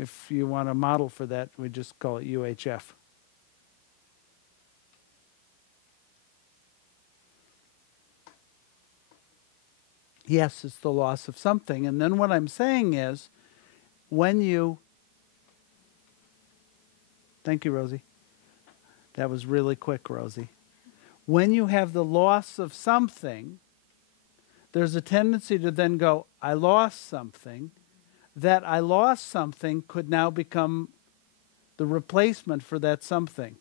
If you want a model for that, we just call it UHF. Yes, it's the loss of something. And then what I'm saying is, when you... Thank you, Rosie. That was really quick, Rosie. When you have the loss of something, there's a tendency to then go, I lost something. That I lost something could now become the replacement for that something.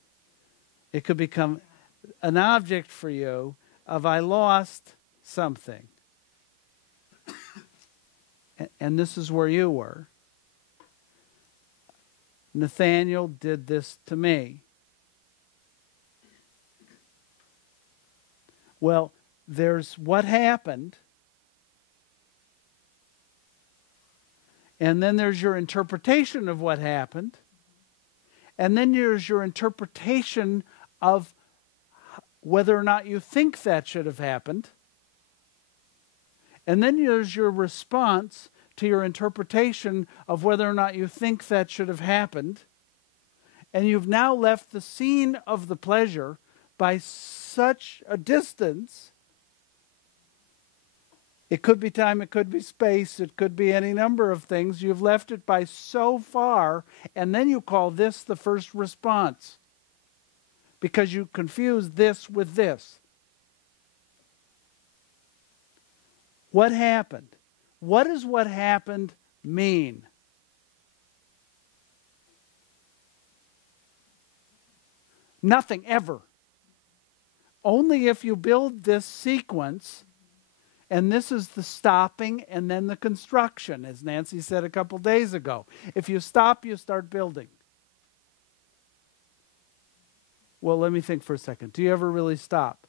It could become an object for you of I lost something. And this is where you were. Nathaniel did this to me. Well, there's what happened, and then there's your interpretation of what happened, and then there's your interpretation of whether or not you think that should have happened, and then there's your response to your interpretation of whether or not you think that should have happened, and you've now left the scene of the pleasure by such a distance. It could be time, it could be space, it could be any number of things. You've left it by so far, and then you call this the first response because you confuse this with this. What happened? What does what happened mean? Nothing, ever. Only if you build this sequence, and this is the stopping and then the construction, as Nancy said a couple days ago. If you stop, you start building. Well, let me think for a second. Do you ever really stop?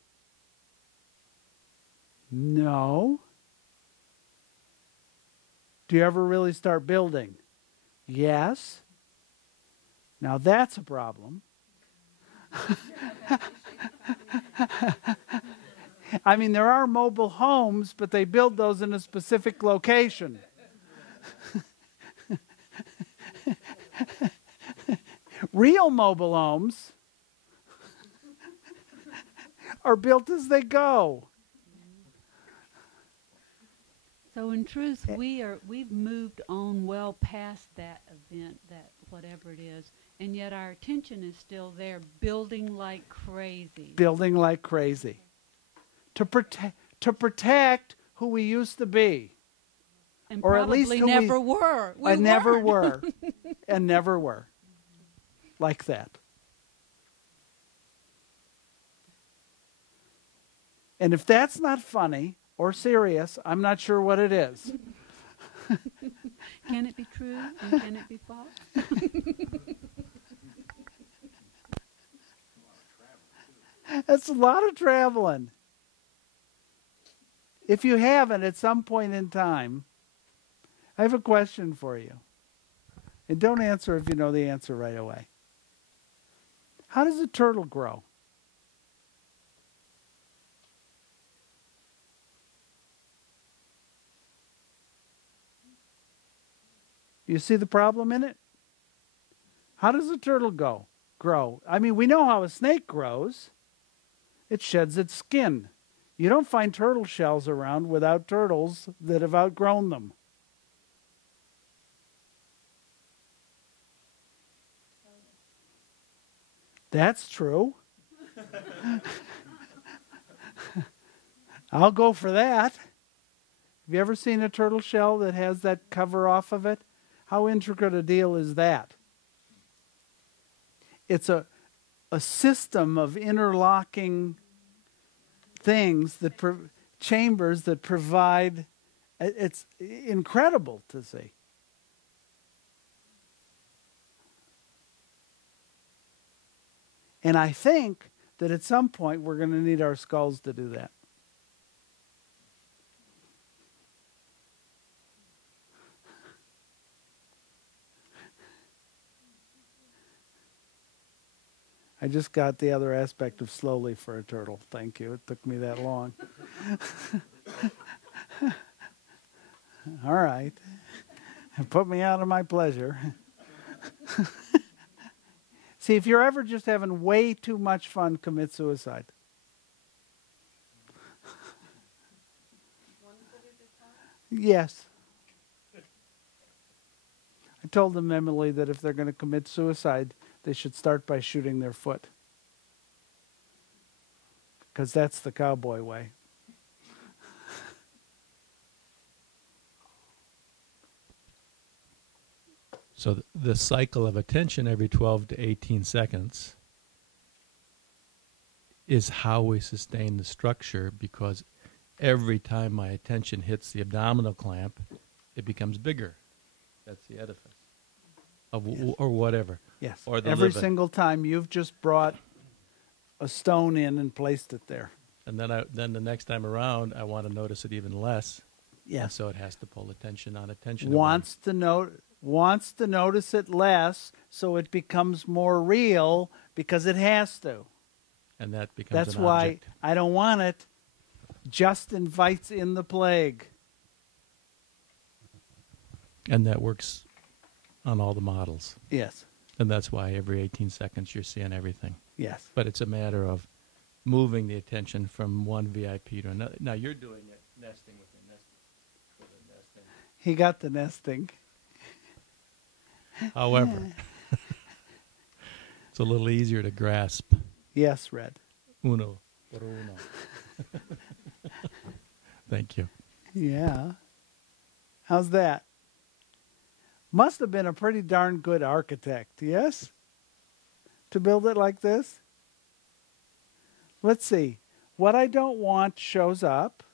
No. Do you ever really start building? Yes. Now that's a problem. I mean, there are mobile homes, but they build those in a specific location. Real mobile homes are built as they go. So in truth, we've moved on well past that event, that whatever it is, and yet our attention is still there, building like crazy. Building like crazy. To protect who we used to be. And or probably at least who never were. We never weren't. were. And never were. Like that. And if that's not funny or serious, I'm not sure what it is. Can it be true and can it be false? That's a lot of traveling. If you haven't, at some point in time, I have a question for you. And don't answer if you know the answer right away. How does a turtle grow? You see the problem in it? How does a turtle grow? I mean, we know how a snake grows. It sheds its skin. You don't find turtle shells around without turtles that have outgrown them. That's true. I'll go for that. Have you ever seen a turtle shell that has that cover off of it? How intricate a deal is that? It's a system of interlocking things, that chambers that provide, it's incredible to see. And I think that at some point we're going to need our skulls to do that. I just got the other aspect of slowly for a turtle. Thank you. It took me that long. All right. Put me out of my pleasure. See, if you're ever just having way too much fun, commit suicide. Yes. I told them, Emily, that if they're going to commit suicide, they should start by shooting their foot. Because that's the cowboy way. So the cycle of attention every 12 to 18 seconds is how we sustain the structure, because every time my attention hits the abdominal clamp, it becomes bigger. That's the edifice. Or whatever. Yes. Or the Every living. single time you've just brought a stone in and placed it there. And then the next time around, I want to notice it even less. Yes. And so it has to pull attention on attention. Wants to notice it less, so it becomes more real because it has to. And that becomes That's an why object. I don't want it. Just invites in the plague. And that works on all the models. Yes. And that's why every 18 seconds you're seeing everything. Yes. But it's a matter of moving the attention from one VIP to another. Now you're doing it nesting with the nesting. He got the nesting. However, it's a little easier to grasp. Yes, Red. Uno por uno. Thank you. Yeah. How's that? Must have been a pretty darn good architect, yes? To build it like this? Let's see. What I don't want shows up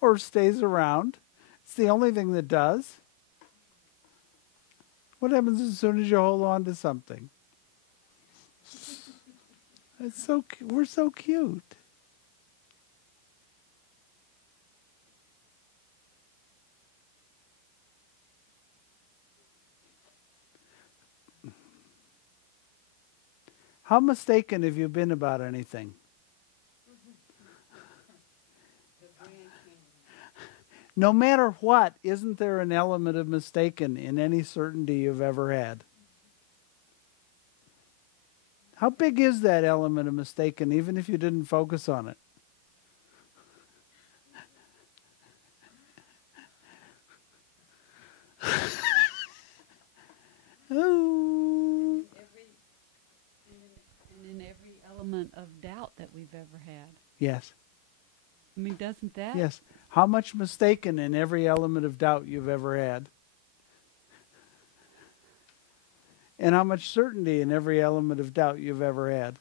or stays around. It's the only thing that does. What happens as soon as you hold on to something? It's so we're so cute. How mistaken have you been about anything? No matter what, isn't there an element of mistaken in any certainty you've ever had? How big is that element of mistaken, even if you didn't focus on it? Oh. And in every element of doubt that we've ever had. Yes. I mean, doesn't that? Yes. How much mistaken in every element of doubt you've ever had? And how much certainty in every element of doubt you've ever had?